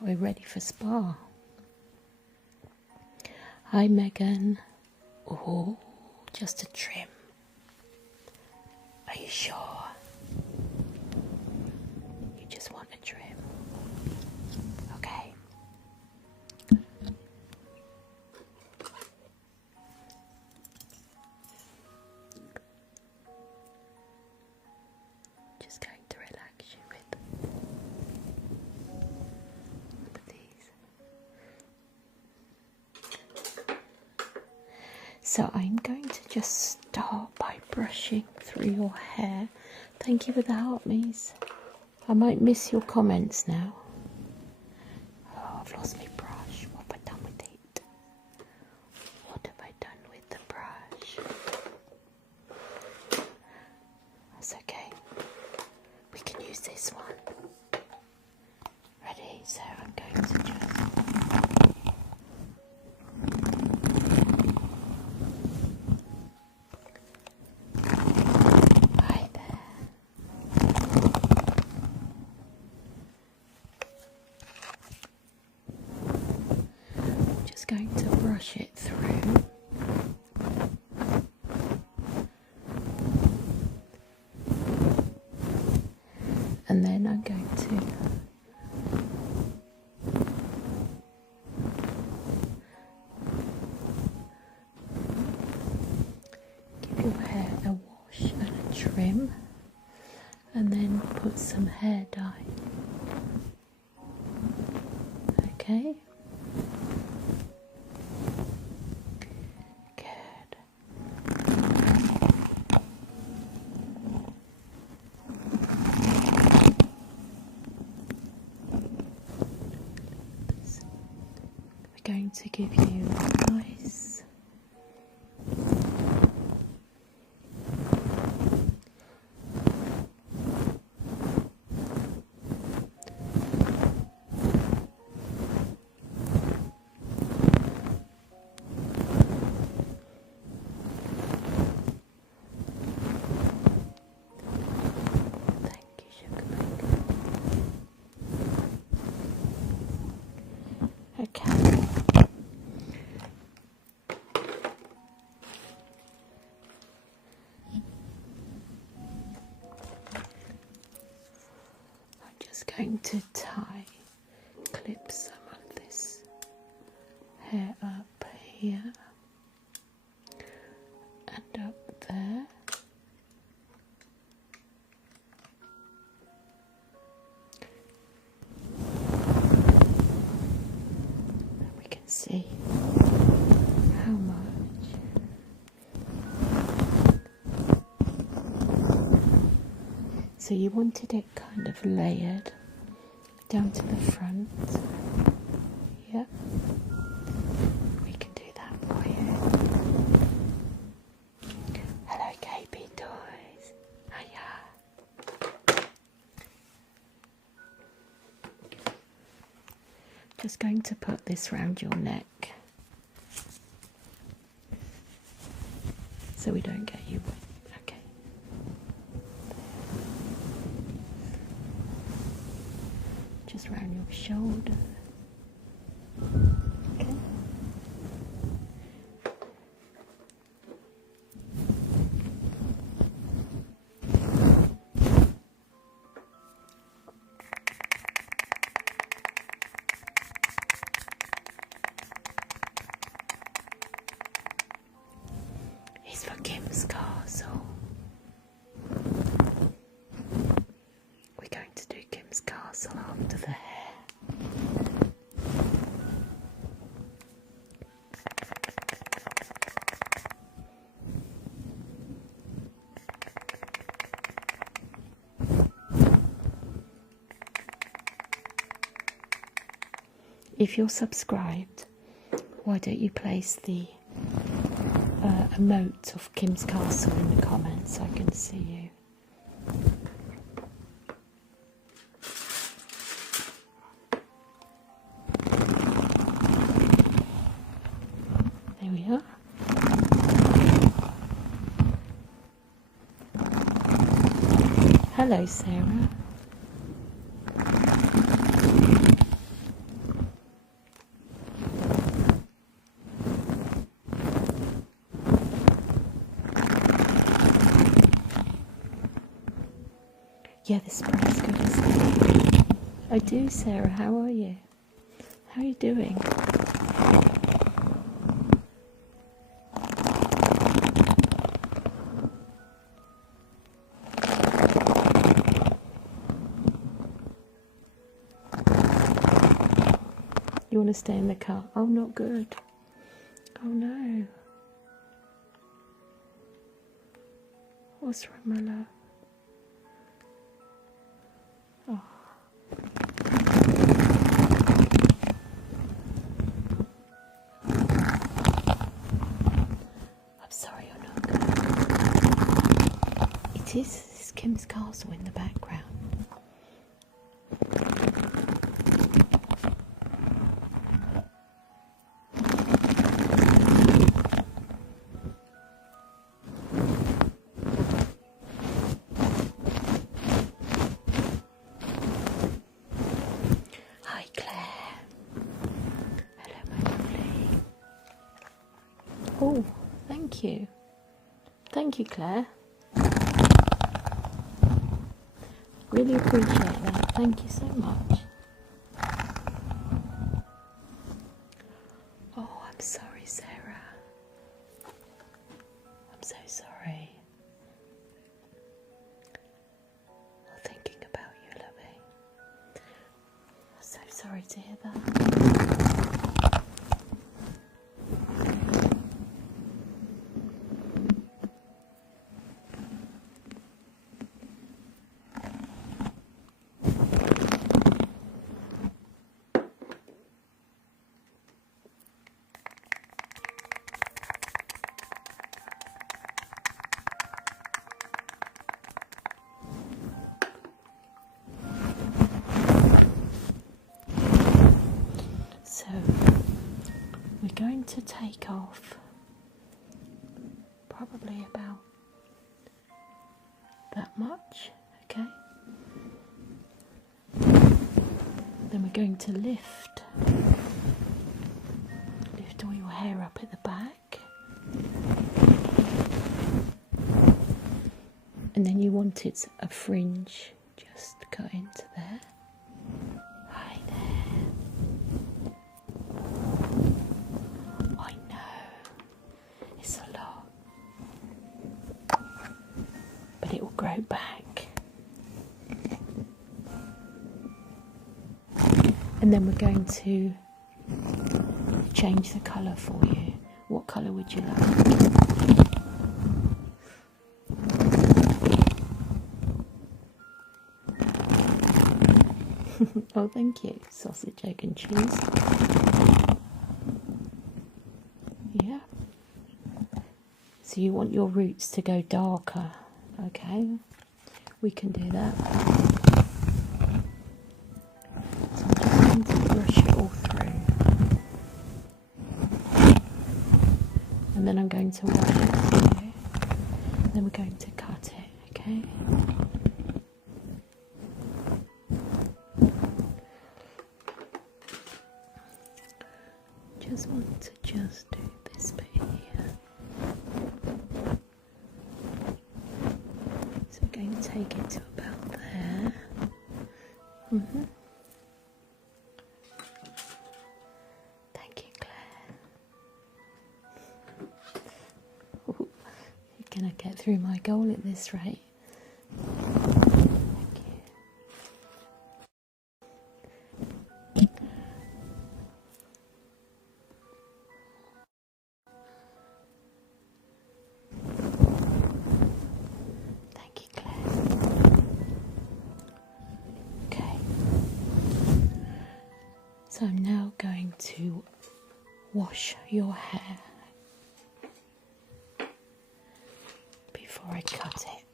We're ready for spa. Hi Megan. Oh, just a trim. Are you sure? You just want a trim? Okay. Just going to relax you with these. So I'm going to just start by brushing through your hair. Thank you for the heart, Mies. I might miss your comments now. Oh, I've lost my brush. What have I done with it? What have I done with the brush? That's okay. We can use this one. Ready? So I'm going to just... Hi there. Just going to brush it through. And then I'm going to give your hair a wash and a trim, and then put some hair dye. Okay? Good. We're going to give you a nice thank you, sugar baby. Okay. I'm just going to clip some of this hair up here and up there. And we can see how much. So you wanted it kind of layered down to the front. Yeah, we can do that for you. Hello, KB Toys. Hiya. Just going to put this round your neck so we don't get you wet. Okay. Just round your shoulder. Okay. It's for Kim's Castle. We're going to do Kim's Castle after the hair. If you're subscribed, why don't you place the emote of Kim's Castle in the comments so I can see you. There we are. Hello, Sarah. Yeah, the spray's good, isn't it? I do, Sarah. How are you? How are you doing? You want to stay in the car? Oh, not good. Oh, no. What's wrong, my love? Oh. I'm sorry you're not good. It is Kim's castle in the background. Hi, Claire. Hello, my lovely. Oh, thank you. Thank you, Claire. Really appreciate that. Thank you so much. Oh, I'm sorry, Sarah. I'm so sorry. I'm thinking about you, lovey. I'm so sorry to hear that. So, we're going to take off probably about that much, okay? Then we're going to lift all your hair up at the back. And then you wanted a fringe just cut into there. Hi there. I know, it's a lot, but it will grow back. And then we're going to change the colour for you. What colour would you like? Oh, thank you. Sausage, egg and cheese. Yeah. So you want your roots to go darker. Okay. We can do that. So I'm just going to brush it all through. And then I'm going to wash it for you. Then we're going to cut it, okay? Just want to just do this bit here. So we're going to take it to about there. Thank you, Claire. Ooh, you're going to get through my goal at this rate. Thank you. Thank you, Claire. Okay. So I'm now going to wash your hair before I cut it.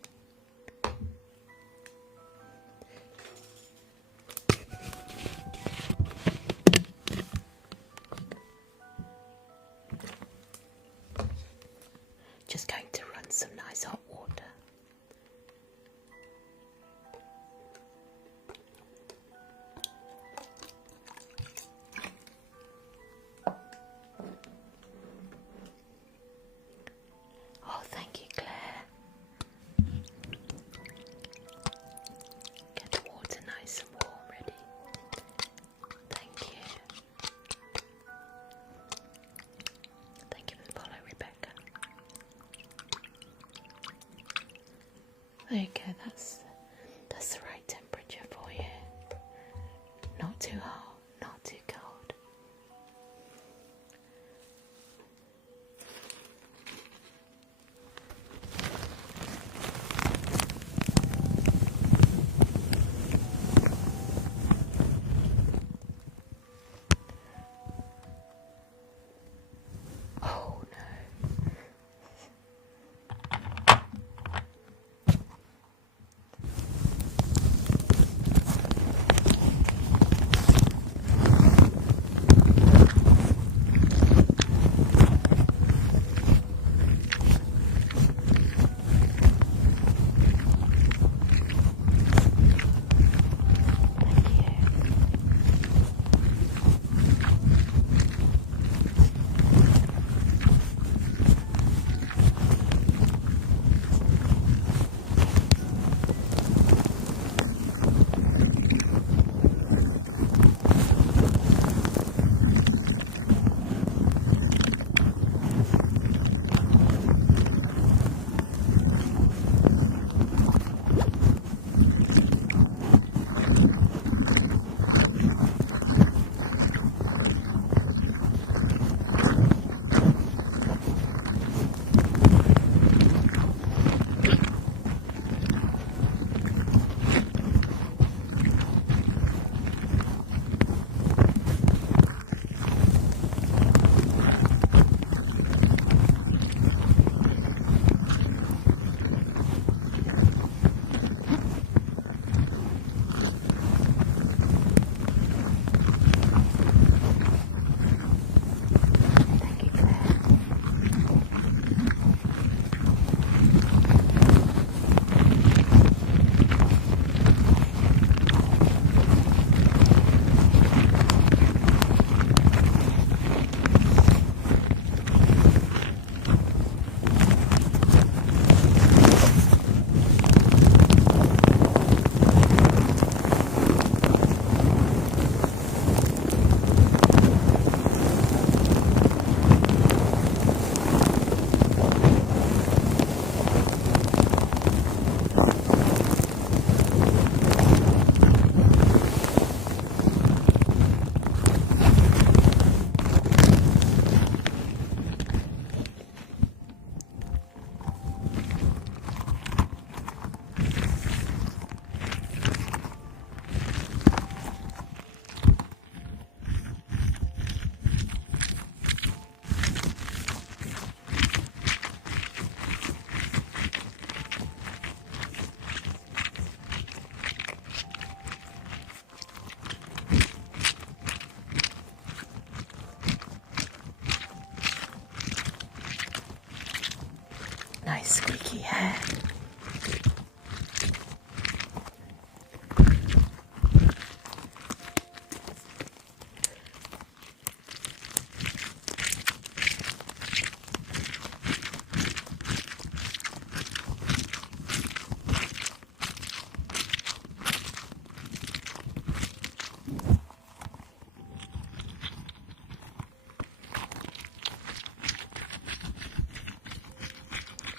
Just going to run some nice hot water. Oh, thank you, Claire. hair.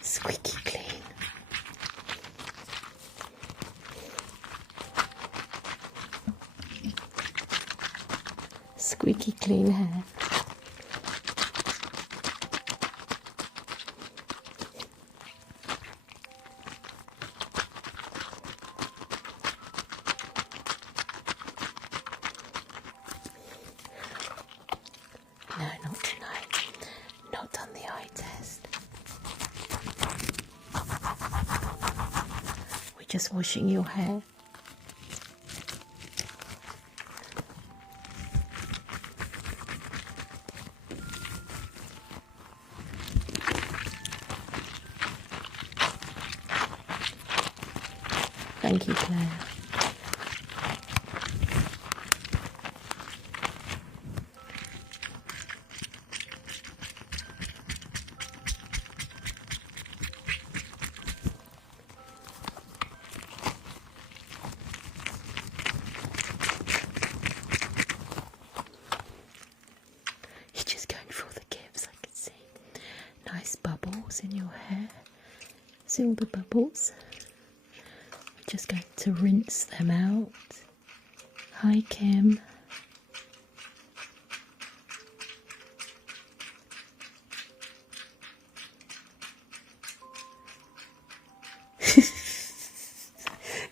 Squeaky clean. Squeaky clean hair. No, not tonight. Not on the eye test. We're just washing your hair. Thank you, Claire. You're just going for all the gifts, I can see. Nice bubbles in your hair. See all the bubbles? We're just going to rinse them out. Hi, Kim.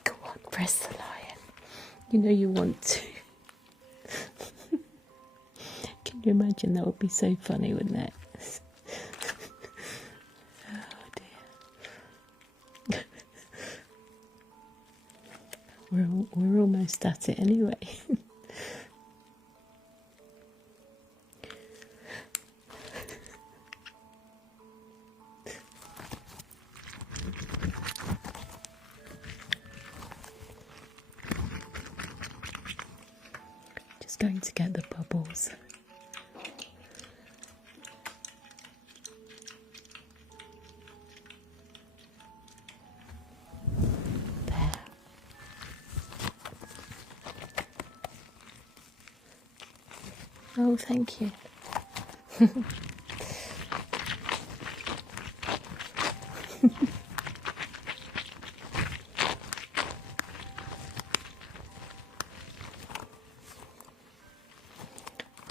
Go on, press the lion. You know you want to. Can you imagine? That would be so funny, wouldn't it? Oh dear. We're almost at it anyway. Just going to get the bubbles. There. Oh, thank you.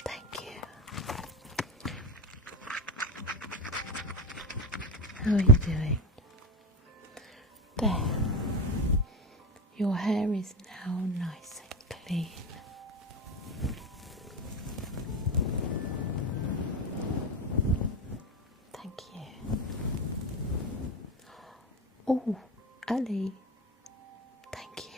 Thank you. How are you doing? There. Your hair is now nice and clean. Thank you. Oh, Ali. Thank you.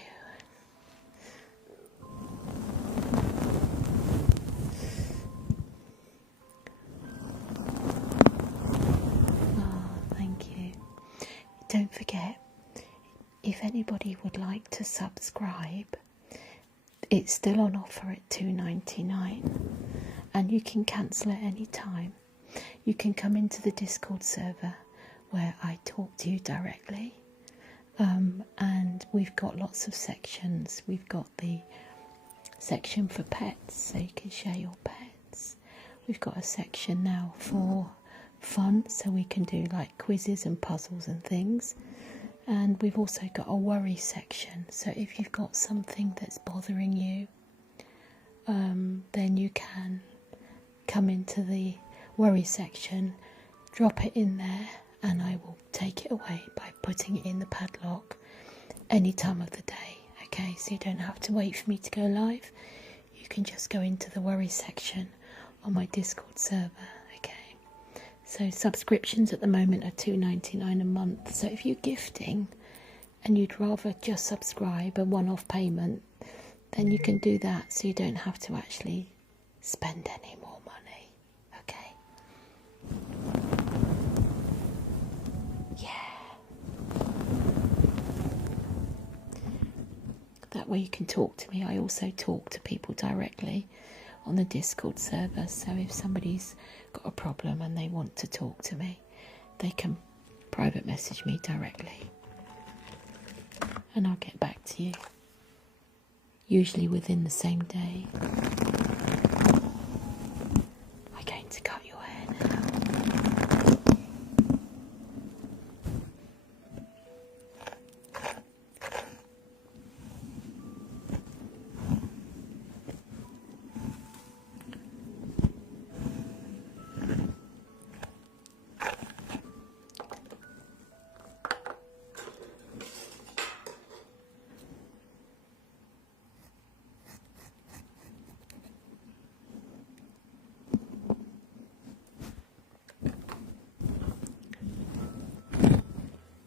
Oh, thank you. Don't forget, if anybody would like to subscribe, it's still on offer at $2.99 and you can cancel at any time. You can come into the Discord server where I talk to you directly, and we've got lots of sections. We've got the section for pets, so you can share your pets. We've got a section now for fun, so we can do like quizzes and puzzles and things. And we've also got a worry section, so if you've got something that's bothering you, then you can come into the worry section, drop it in there, and I will take it away by putting it in the padlock any time of the day. Okay, so you don't have to wait for me to go live. You can just go into the worry section on my Discord server. Okay, so subscriptions at the moment are $2.99 a month. So if you're gifting and you'd rather just subscribe, a one-off payment, then you can do that, so you don't have to actually spend any more money. Okay. Yeah. that way you can talk to me. I also talk to people directly on the Discord server, so if somebody's got a problem and they want to talk to me, they can private message me directly and I'll get back to you, usually within the same day. I'm going to cut your hair now.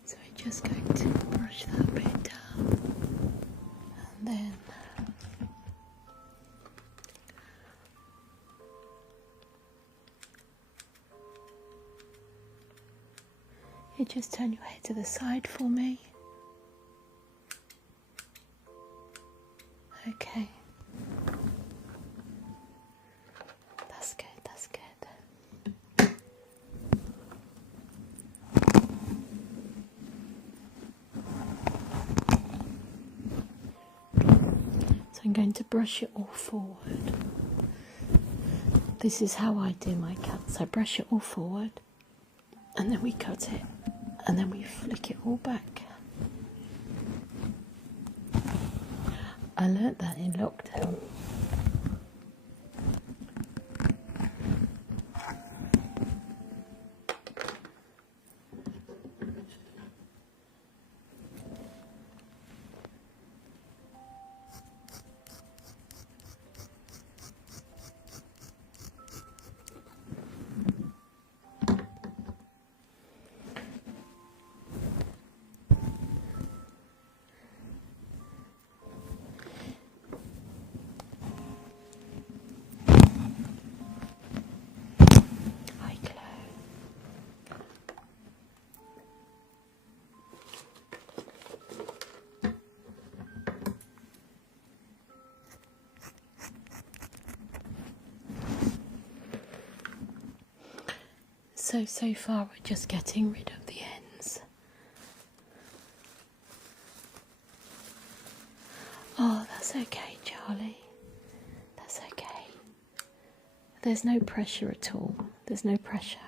So I'm just going to brush that bit down, and then you just turn your head to the side for me. Okay. That's good, that's good. So I'm going to brush it all forward. This is how I do my cuts. I brush it all forward, and then we cut it, and then we flick it all back. I learnt that in lockdown. So far we're just getting rid of the ends. Oh, that's okay, Charlie. That's okay. There's no pressure at all. There's no pressure.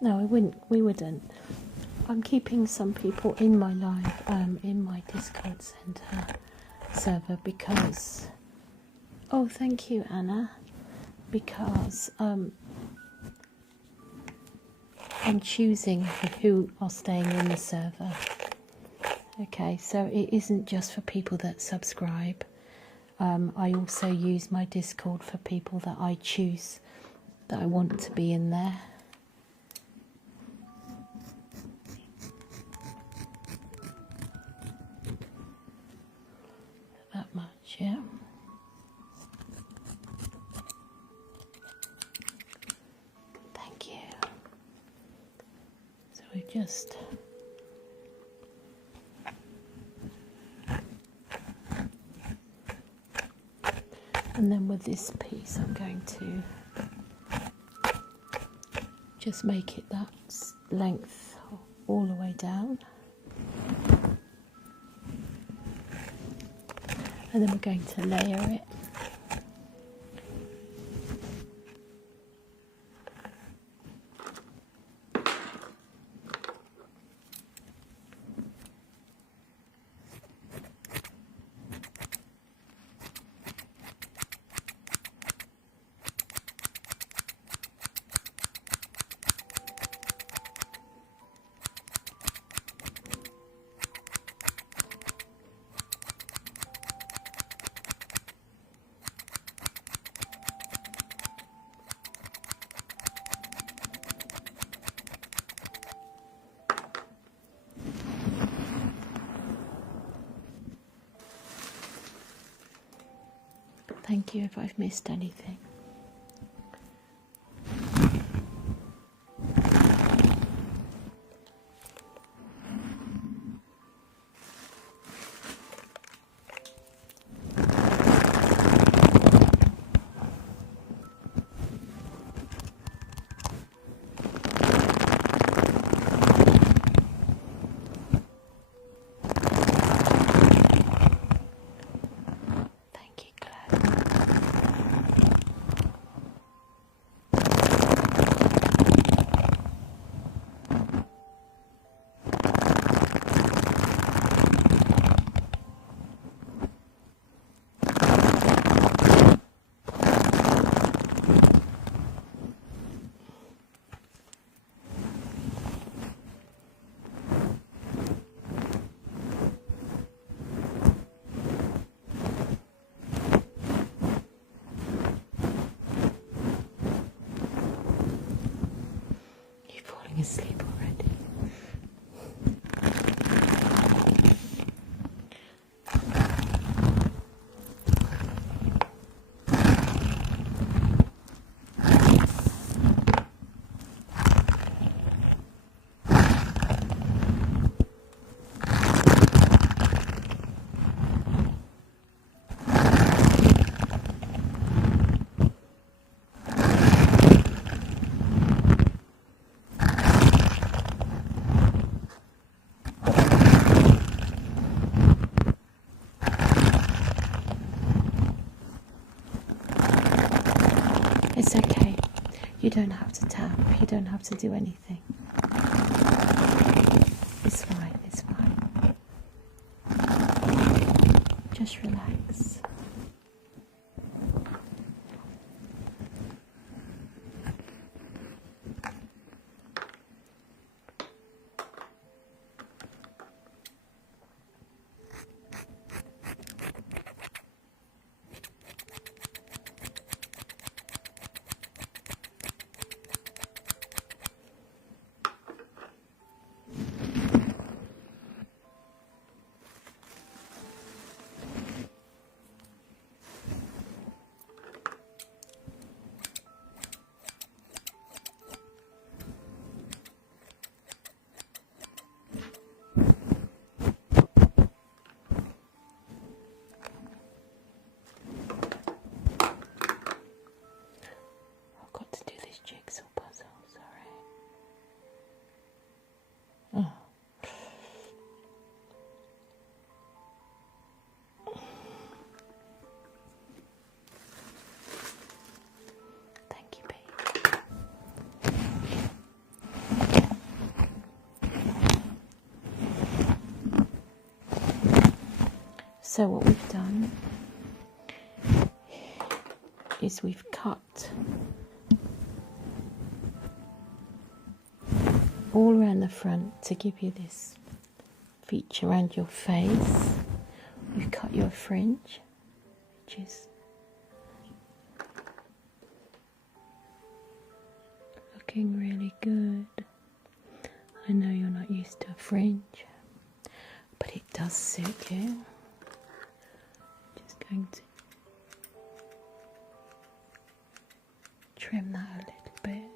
No, we wouldn't. I'm keeping some people in my live, in my Discord server because, oh, thank you, Anna, because I'm choosing who are staying in the server. Okay, so it isn't just for people that subscribe. I also use my Discord for people that I choose that I want to be in there. That much, yeah. Thank you. So we just and then with this piece I'm going to just make it that length all the way down, and then we're going to layer it. Thank you if I've missed anything. Thank you, Claire. You're falling asleep already. It's okay. You don't have to tap. You don't have to do anything. It's fine. It's fine. Just relax. I've got to do this jigsaw puzzle, sorry. Oh. Thank you, babe. So what we've done is we've cut all around the front to give you this feature around your face. We've cut your fringe, which is looking really good. I know you're not used to a fringe, but it does suit you. Just going to trim that a little bit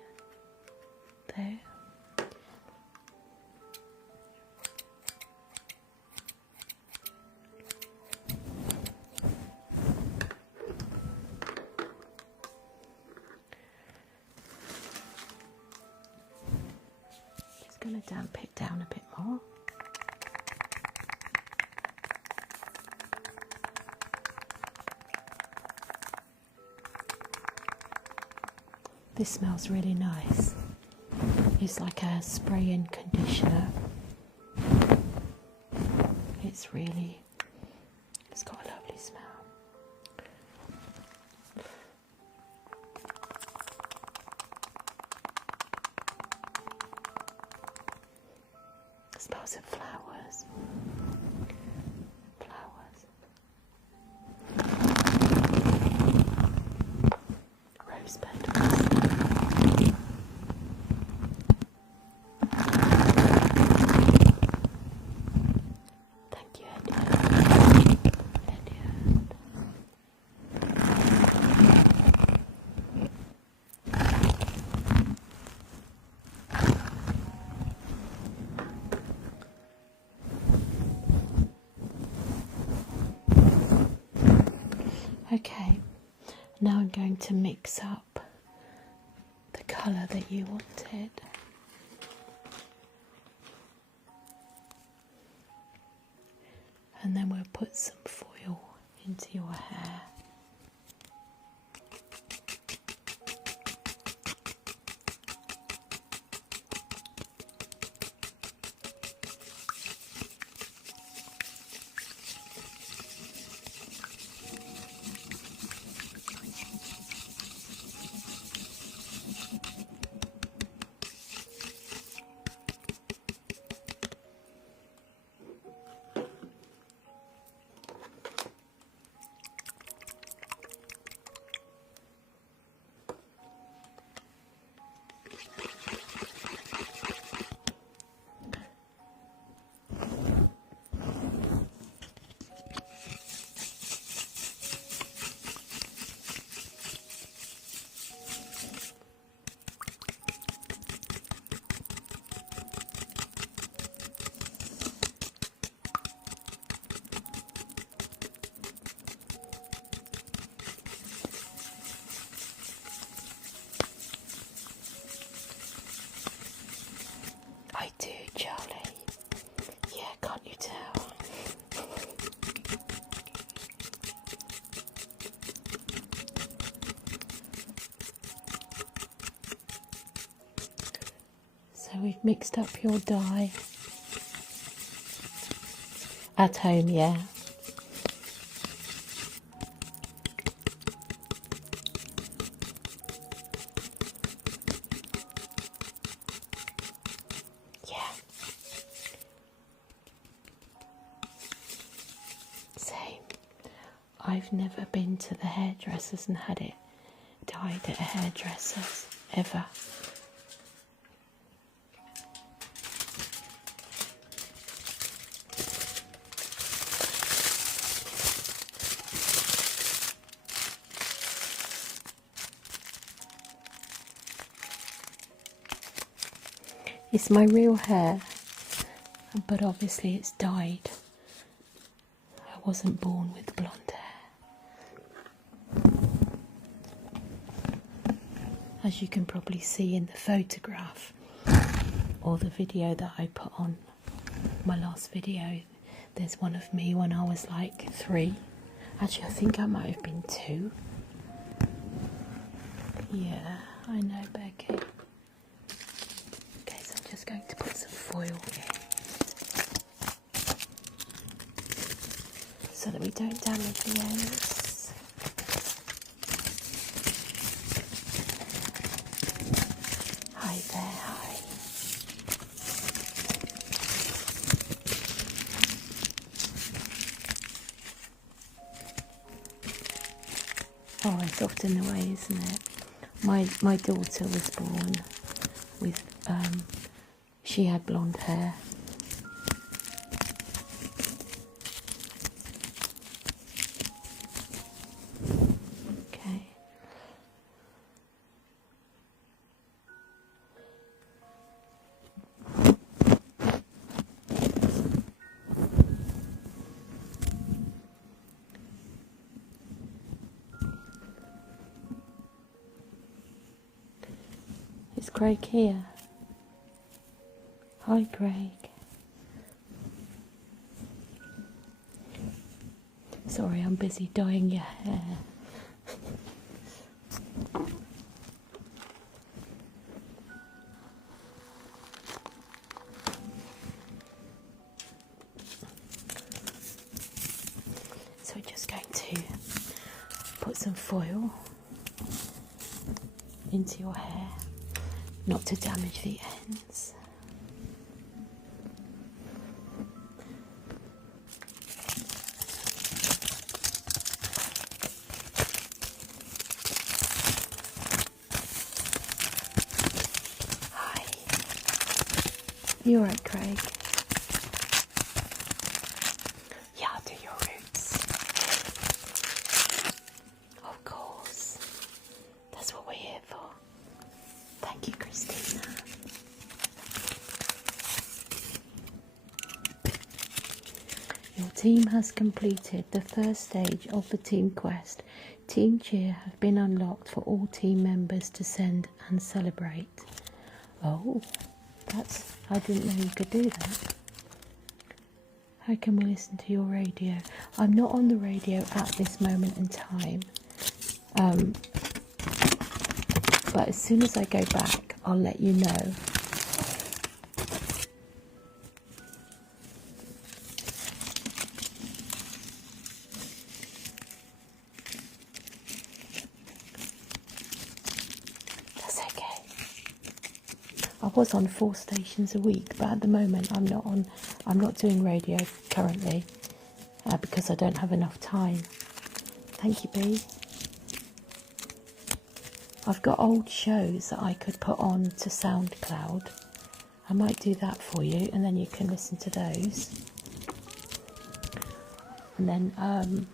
there. Just going to damp it down a bit more. This smells really nice. It's like a spray-in conditioner. It's got a lovely smell. It smells of flowers. Rose petals. Thank you, Eddie. Okay, now I'm going to mix up the colour that you wanted. And then we'll put some foil into your hair. I do, Charlie. Yeah, can't you tell? So we've mixed up your dye. At home, yeah. Same. I've never been to the hairdressers and had it dyed at a hairdresser's, ever. It's my real hair, but obviously it's dyed. I wasn't born with blonde hair. As you can probably see in the photograph or the video that I put on my last video, there's one of me when I was like 3. Actually, I think I might have been 2. Yeah, I know, Becky. Okay, so I'm just going to put some foil in so that we don't damage the ends. Hi there, hi. Oh, it's often the way, isn't it? My daughter was born with, she had blonde hair. Okay. Is Craig here? Hi, Craig. Sorry, I'm busy dyeing your hair. So we're just going to put some foil into your hair, not to damage the ends. Hi. You alright, Craig? Yeah, I'll do your roots. Of course. That's what we're here for. Thank you, Christina. Your team has completed the first stage of the team quest. Team cheer has been unlocked for all team members to send and celebrate. Oh, I didn't know you could do that. How can we listen to your radio? I'm not on the radio at this moment in time. But as soon as I go back, I'll let you know. That's okay. I was on 4 stations a week, but at the moment I'm not doing radio currently because I don't have enough time. Thank you, B. I've got old shows that I could put on to SoundCloud. I might do that for you, and then you can listen to those. And then,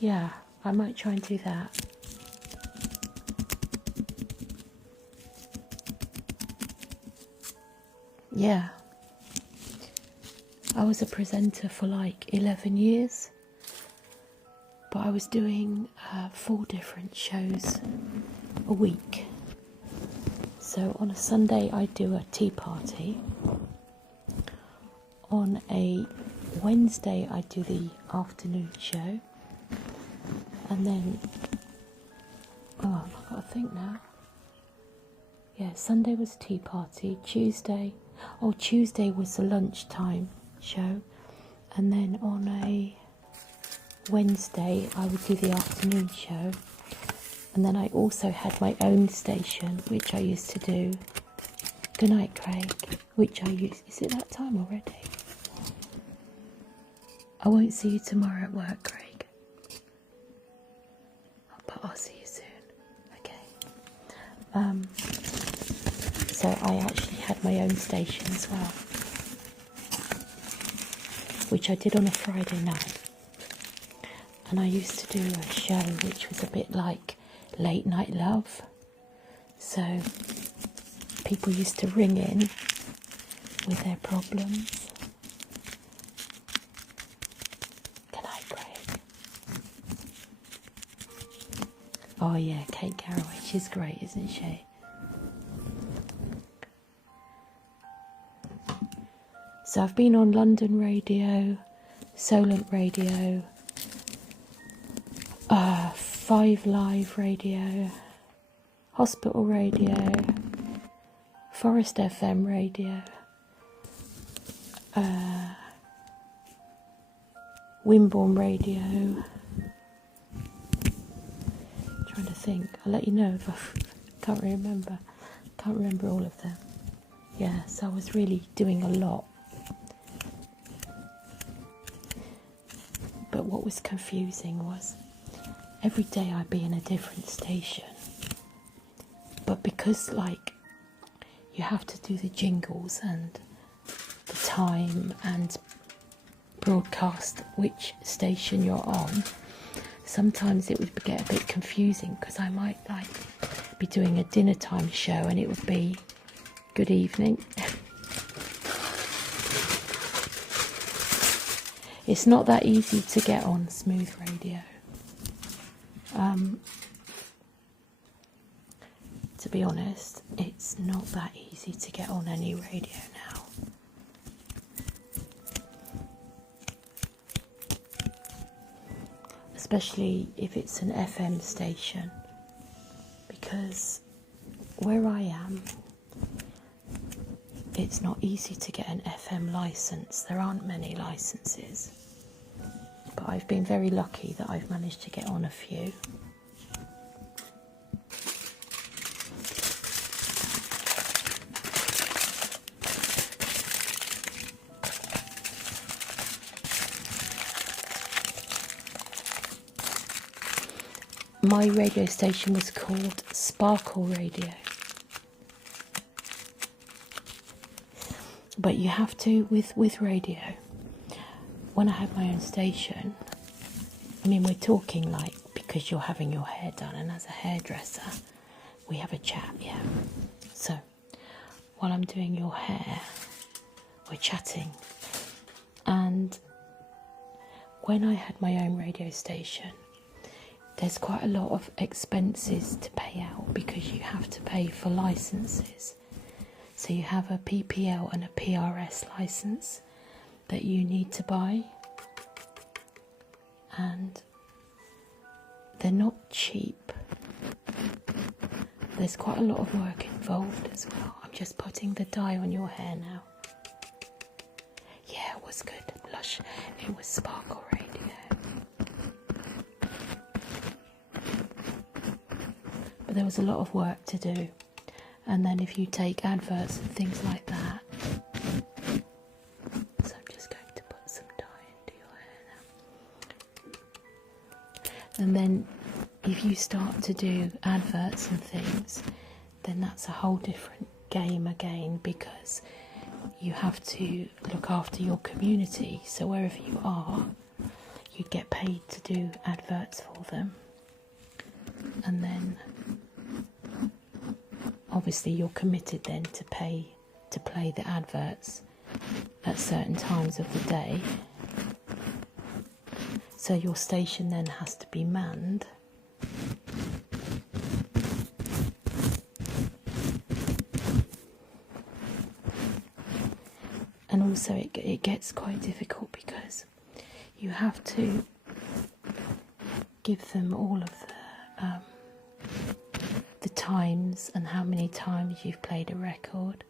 yeah, I might try and do that. Yeah. I was a presenter for like 11 years. But I was doing 4 different shows a week. So on a Sunday I do a tea party. On a Wednesday I do the afternoon show. And then, I've got to think now. Yeah, Sunday was tea party. Tuesday was the lunchtime show. And then on a Wednesday I would do the afternoon show, and then I also had my own station which I used to do. Good night, Craig. Which I used. Is it that time already? I won't see you tomorrow at work, Craig, but I'll see you soon. Okay. So I actually had my own station as well, which I did on a Friday night. And I used to do a show which was a bit like Late Night Love. So people used to ring in with their problems. Good night, Craig. Oh yeah, Kate Garraway. She's great, isn't she? So I've been on London radio, Salon radio, 5 Live radio, Hospital radio, Forest FM radio, Wimborne radio. Trying to think. I'll let you know if I can't remember. Can't remember all of them. Yeah, so I was really doing a lot. But what was confusing was every day I'd be in a different station. But because, like, you have to do the jingles and the time and broadcast which station you're on, sometimes it would get a bit confusing because I might, like, be doing a dinner time show and it would be good evening. It's not that easy to get on smooth radio. To be honest, it's not that easy to get on any radio now. Especially if it's an FM station. Because where I am, it's not easy to get an FM licence. There aren't many licences. But I've been very lucky that I've managed to get on a few. My radio station was called Sparkle Radio. But you have to, with radio, when I had my own station, I mean, we're talking like, because you're having your hair done, and as a hairdresser, we have a chat, yeah. So, while I'm doing your hair, we're chatting, And when I had my own radio station, there's quite a lot of expenses to pay out because you have to pay for licenses. So you have a PPL and a PRS license that you need to buy, and they're not cheap. There's quite a lot of work involved as well. I'm just putting the dye on your hair now. Yeah, it was good. Lush. It was Sparkle Radio. But there was a lot of work to do. And then if you take adverts and things like that. So I'm just going to put some dye into your hair now. And then if you start to do adverts and things, then that's a whole different game again, because you have to look after your community. So wherever you are, you get paid to do adverts for them. And then obviously you're committed then to play the adverts at certain times of the day. So your station then has to be manned. And also it gets quite difficult because you have to give them all of the times and how many times you've played a record.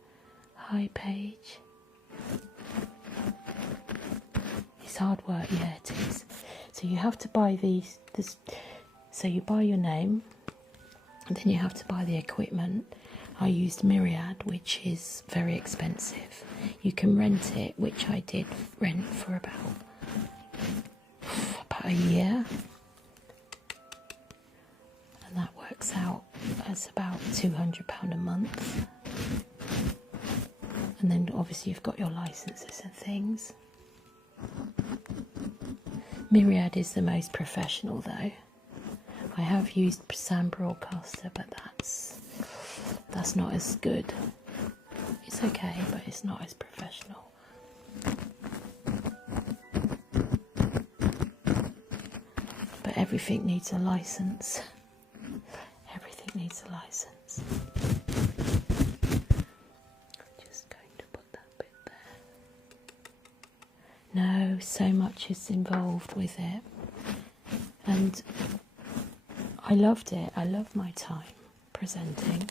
Hi, Paige. It's hard work, yeah, it is. So you have to buy so you buy your name, and then you have to buy the equipment. I used Myriad, which is very expensive. You can rent it, which I did rent for about a year. And that works out as about £200 a month. And then obviously you've got your licenses and things. Myriad is the most professional though. I have used Sam Broadcaster, but that's not as good. It's okay, but it's not as professional. But everything needs a license. Everything needs a license. Just going to put that bit there. No, so much is involved with it. And I loved it. I love my time presenting.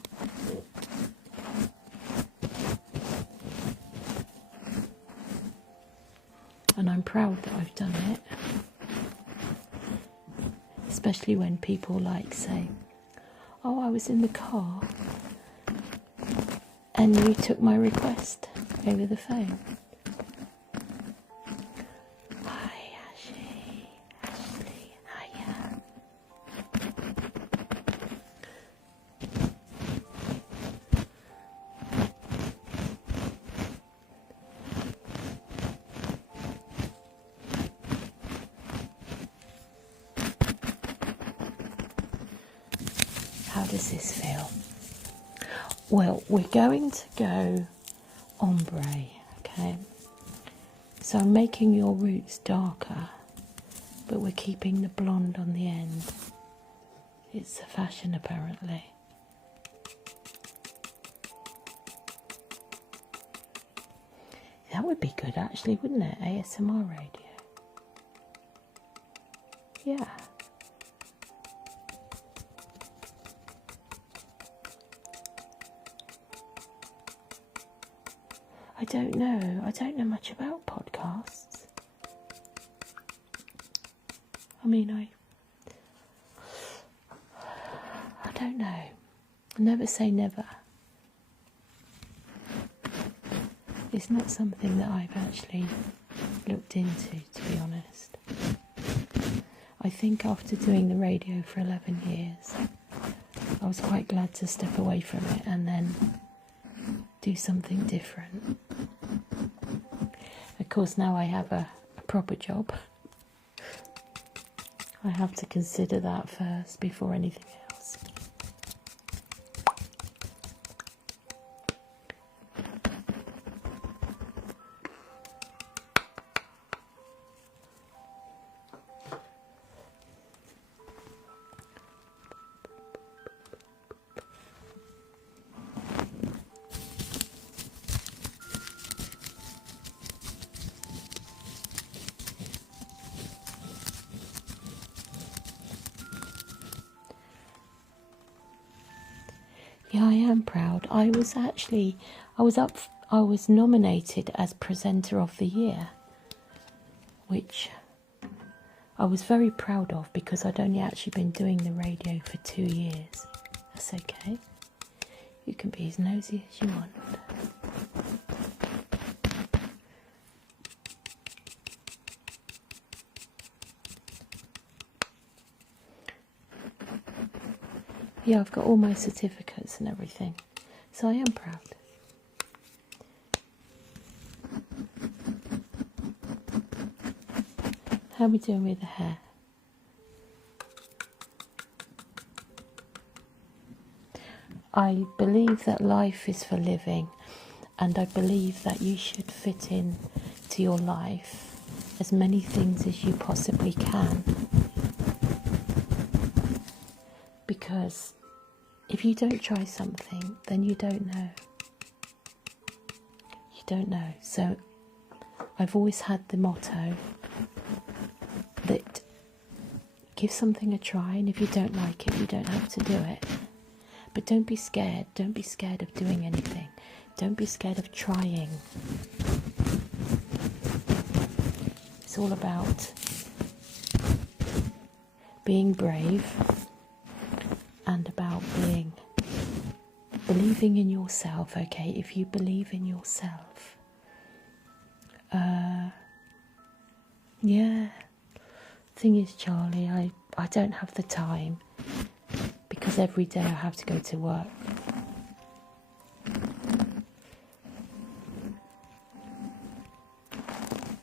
And I'm proud that I've done it. Especially when people say, oh, I was in the car and you took my request over the phone. Hi, Ashley. Hiya. How does this feel? Well, we're going to go ombre, okay? So I'm making your roots darker, but we're keeping the blonde on the end. It's a fashion apparently. That would be good actually, wouldn't it? ASMR radio. Yeah. I don't know much about podcasts. I mean, I don't know. Never say never. It's not something that I've actually looked into, to be honest. I think after doing the radio for 11 years, I was quite glad to step away from it and then do something different. Of course, now I have a proper job. I have to consider that first before anything else. Yeah, I am proud. I was nominated as presenter of the year, which I was very proud of because I'd only actually been doing the radio for 2 years. That's okay. You can be as nosy as you want. Yeah, I've got all my certificates and everything, so I am proud. How are we doing with the hair? I believe that life is for living, and I believe that you should fit in to your life as many things as you possibly can, because if you don't try something, then you don't know. You don't know. So I've always had the motto that give something a try, and if you don't like it, you don't have to do it. But don't be scared. Don't be scared of doing anything. Don't be scared of trying. It's all about being brave and about believing in yourself. Okay, if you believe in yourself, yeah. Thing is, Charlie, I don't have the time because every day I have to go to work.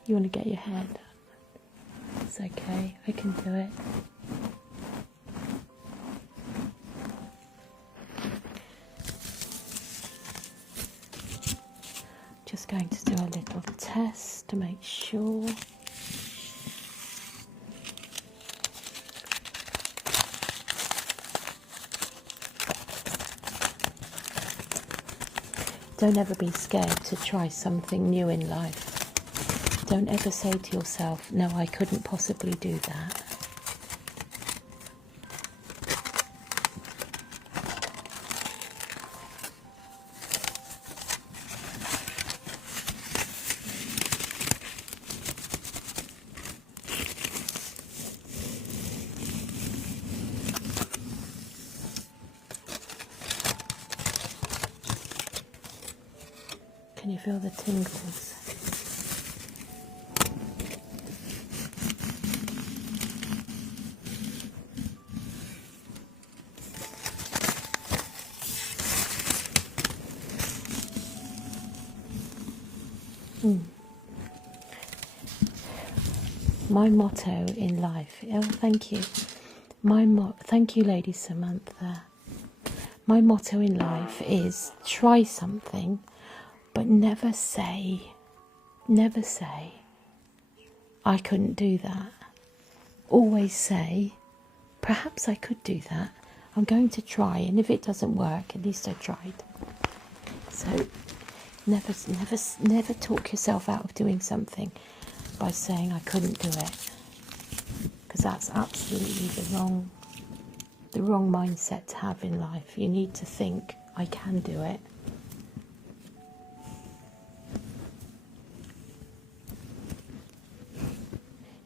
You want to get your hair done? It's okay, I can do it. Just going to do a little test to make sure. Don't ever be scared to try something new in life. Don't ever say to yourself, no, I couldn't possibly do that. Can you feel the tingles? My motto in life, oh thank you, thank you Lady Samantha. My motto in life is try something, but never say, I couldn't do that. Always say, perhaps I could do that. I'm going to try, and if it doesn't work, at least I tried. So never talk yourself out of doing something by saying I couldn't do it, because that's absolutely the wrong mindset to have in life. You need to think I can do it.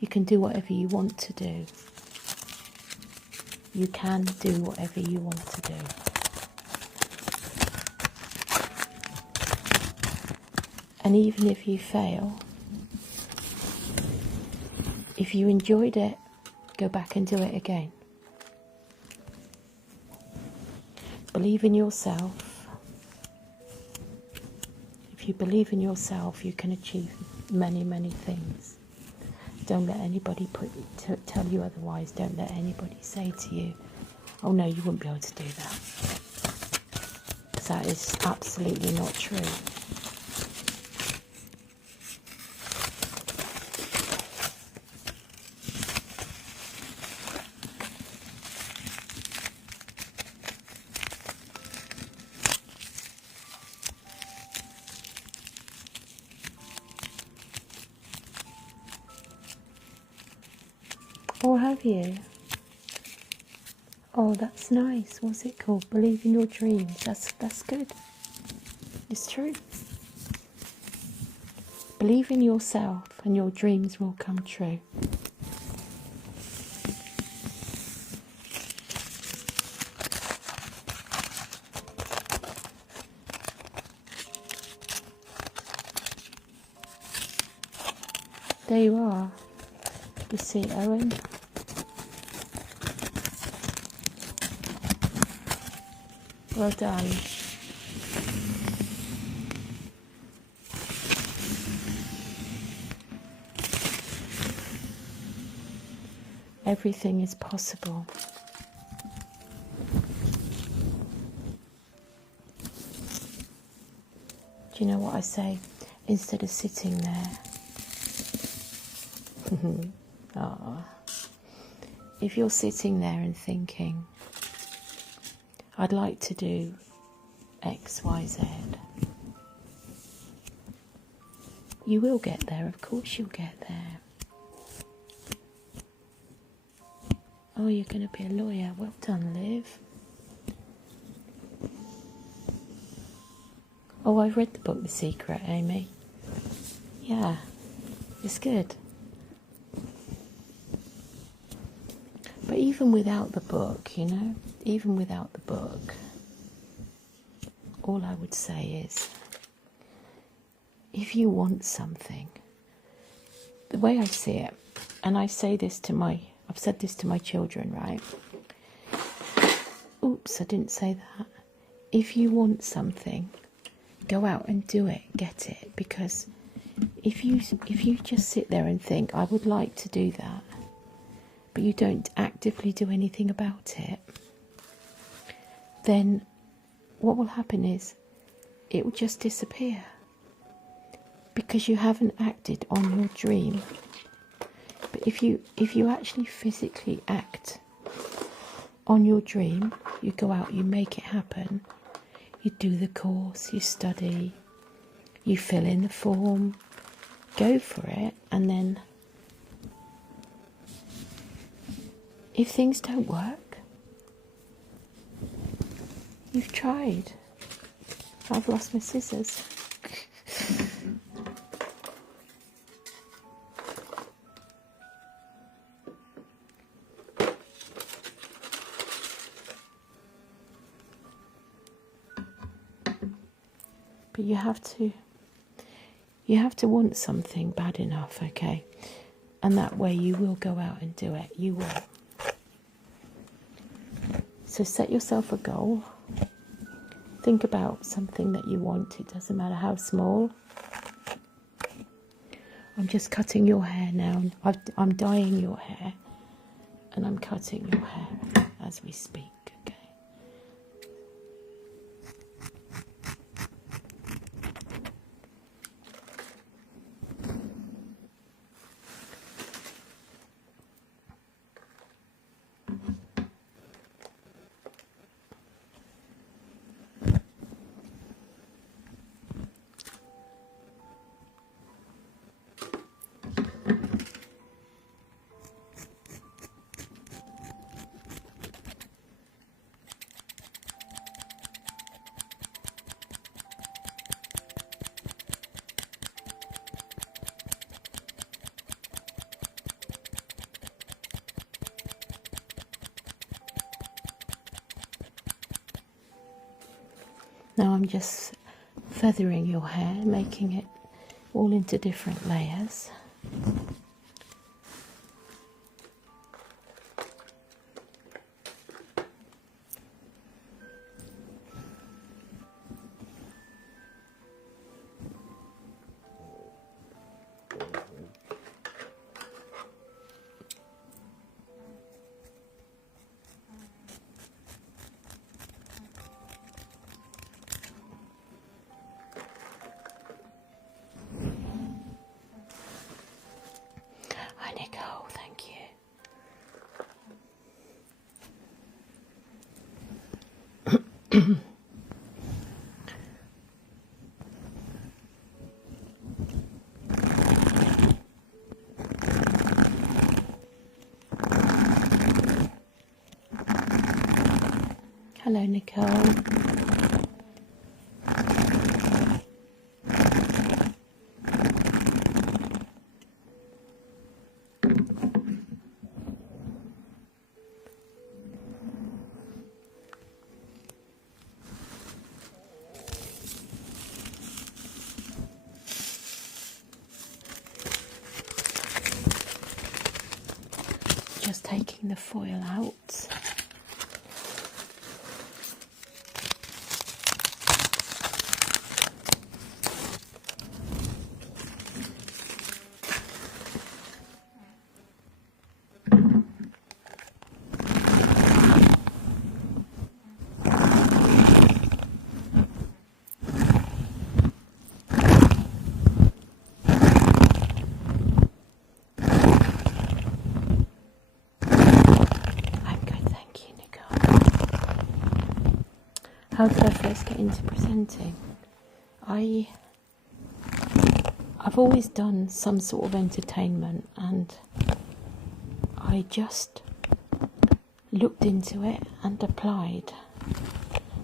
You can do whatever you want to do. You can do whatever you want to do. And even if you fail, if you enjoyed it, go back and do it again. Believe in yourself. If you believe in yourself, you can achieve many, many things. Don't let anybody tell you otherwise. Don't let anybody say to you, oh no, you wouldn't be able to do that. Because that is absolutely not true. Or have you? Oh, that's nice. What's it called? Believe in your dreams. That's good. It's true. Believe in yourself and your dreams will come true. There you are. You see, Owen? Well done. Everything is possible. Do you know what I say? Instead of sitting there, if you're sitting there and thinking, I'd like to do X, Y, Z, you will get there. Of course you'll get there. Oh, you're going to be a lawyer. Well done, Liv. Oh, I've read the book The Secret, Amy. Yeah, it's good. But even without the book, you know, even without the book, all I would say is, if you want something, the way I see it, and I say this to I've said this to my children, right? Oops, I didn't say that. If you want something, go out and do it, get it. Because if you just sit there and think, I would like to do that, but you don't actively do anything about it, then what will happen is it will just disappear. Because you haven't acted on your dream. But if you actually physically act on your dream, you go out, you make it happen, you do the course, you study, you fill in the form, go for it, and then if things don't work, you've tried. I've lost my scissors. But you have to want something bad enough, okay? And that way you will go out and do it. You will. So set yourself a goal. Think about something that you want. It doesn't matter how small. I'm just cutting your hair now. I'm dyeing your hair. And I'm cutting your hair as we speak, okay? Now I'm just feathering your hair, making it all into different layers. Nicole, thank you. Hello, Nicole. Just taking the foil out. How did I first get into presenting? I've always done some sort of entertainment, and I just looked into it and applied,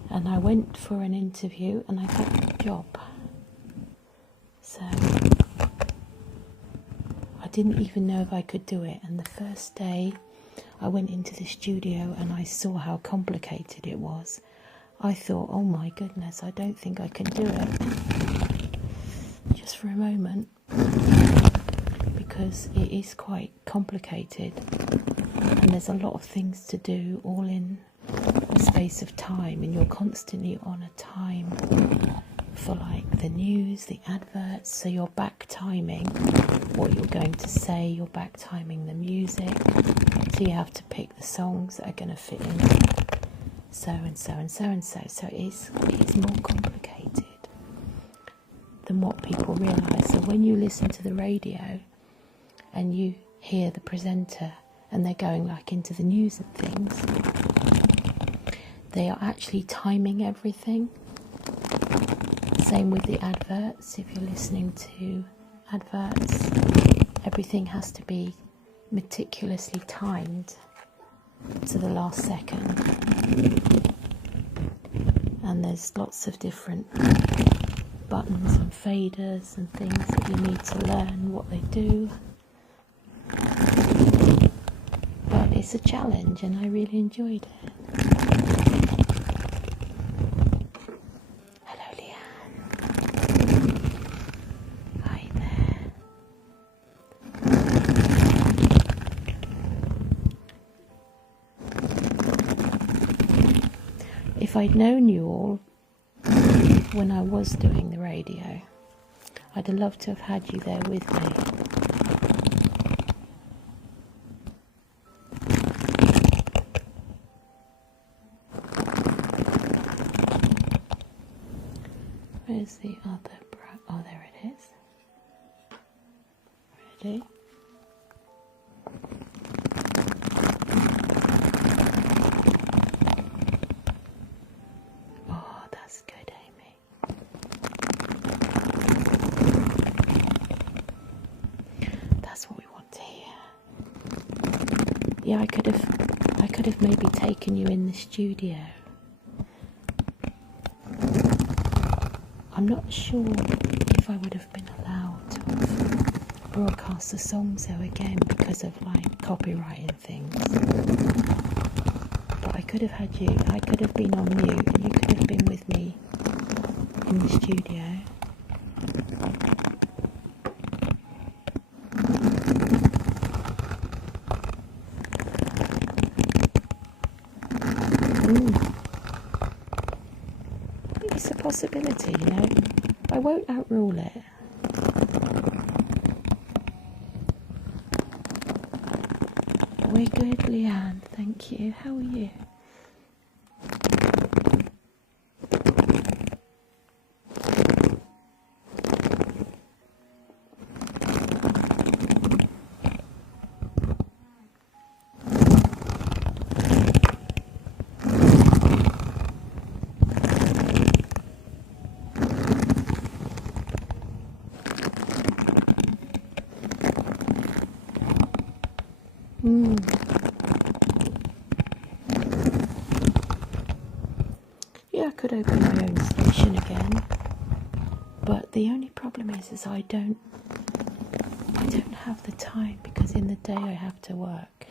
and I went for an interview and I got the job. So I didn't even know if I could do it, and the first day I went into the studio and I saw how complicated it was. I thought, oh my goodness, I don't think I can do it, just for a moment, because it is quite complicated and there's a lot of things to do all in a space of time, and you're constantly on a time for like the news, the adverts, so you're back timing what you're going to say, you're back timing the music, so you have to pick the songs that are going to fit in so and so and so and so. So it's more complicated than what people realise. So when you listen to the radio and you hear the presenter and they're going like into the news and things, they are actually timing everything. Same with the adverts. If you're listening to adverts, everything has to be meticulously timed to the last second, and there's lots of different buttons and faders and things that you need to learn what they do, but it's a challenge and I really enjoyed it. Hello, Leanne. Hi there. If I'd known you all when I was doing the radio, I'd have loved to have had you there with me. Where's the other oh, there it is. Ready? Yeah, I could have maybe taken you in the studio. I'm not sure if I would have been allowed to have broadcast the songs though again because of like copyright and things. But I could have had you, I could have been on mute and you could have been with me in the studio. It's a possibility, you know. I won't outrule it. We're good, Leanne. Thank you. How are you? could open my own station again, but the only problem is I don't have the time, because in the day I have to work.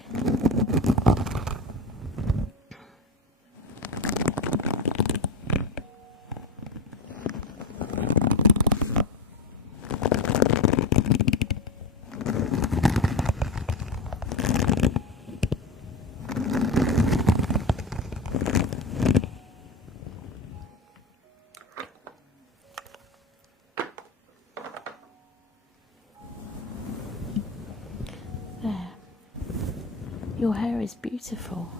There. Your hair is beautiful.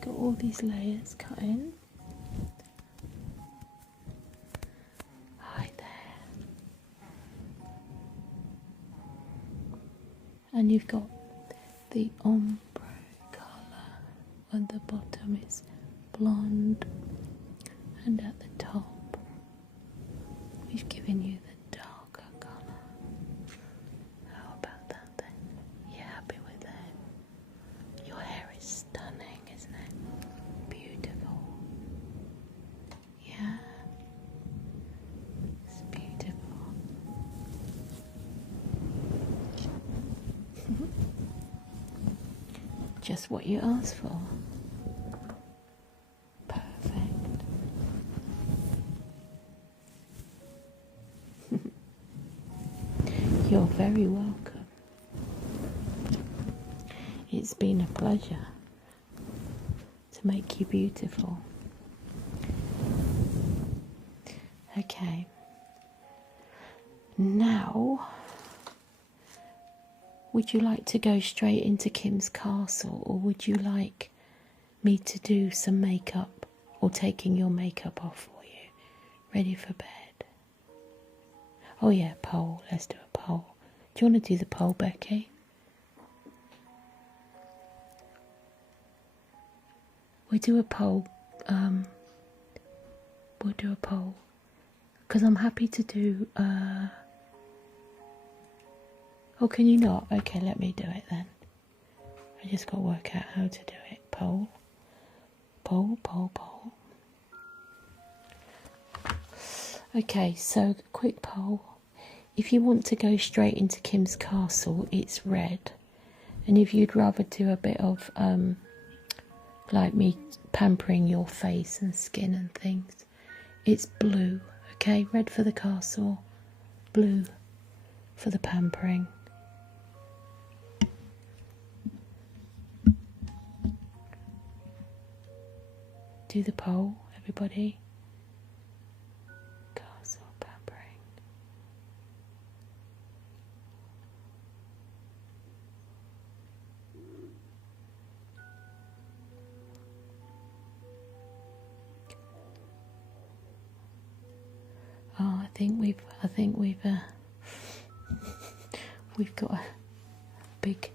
Got all these layers cut in. Hi there. And you've got the ombre colour, and the bottom is blonde, and at the top we've given you the darker colour. How about that then? You happy with that? Your hair is stunning, isn't it? Beautiful. Yeah, it's beautiful. Just what you asked for. Perfect. You're very welcome. It's been a pleasure to make you beautiful. Okay. Now, would you like to go straight into Kim's castle, or would you like me to do some makeup, or taking your makeup off for you? Ready for bed? Oh yeah, poll. Let's do a poll. Do you want to do the poll, Becky? We'll do a poll. We'll do a poll. Because I'm happy to do... Oh, can you not? Okay, let me do it then. I just got to work out how to do it. Poll. Poll, poll, poll. Okay, so quick poll. If you want to go straight into Kim's castle, it's red. And if you'd rather do a bit of, like me pampering your face and skin and things, it's blue. Okay, red for the castle, blue for the pampering. Do the poll, everybody. Castle pampering. Oh, I think we've we've got a big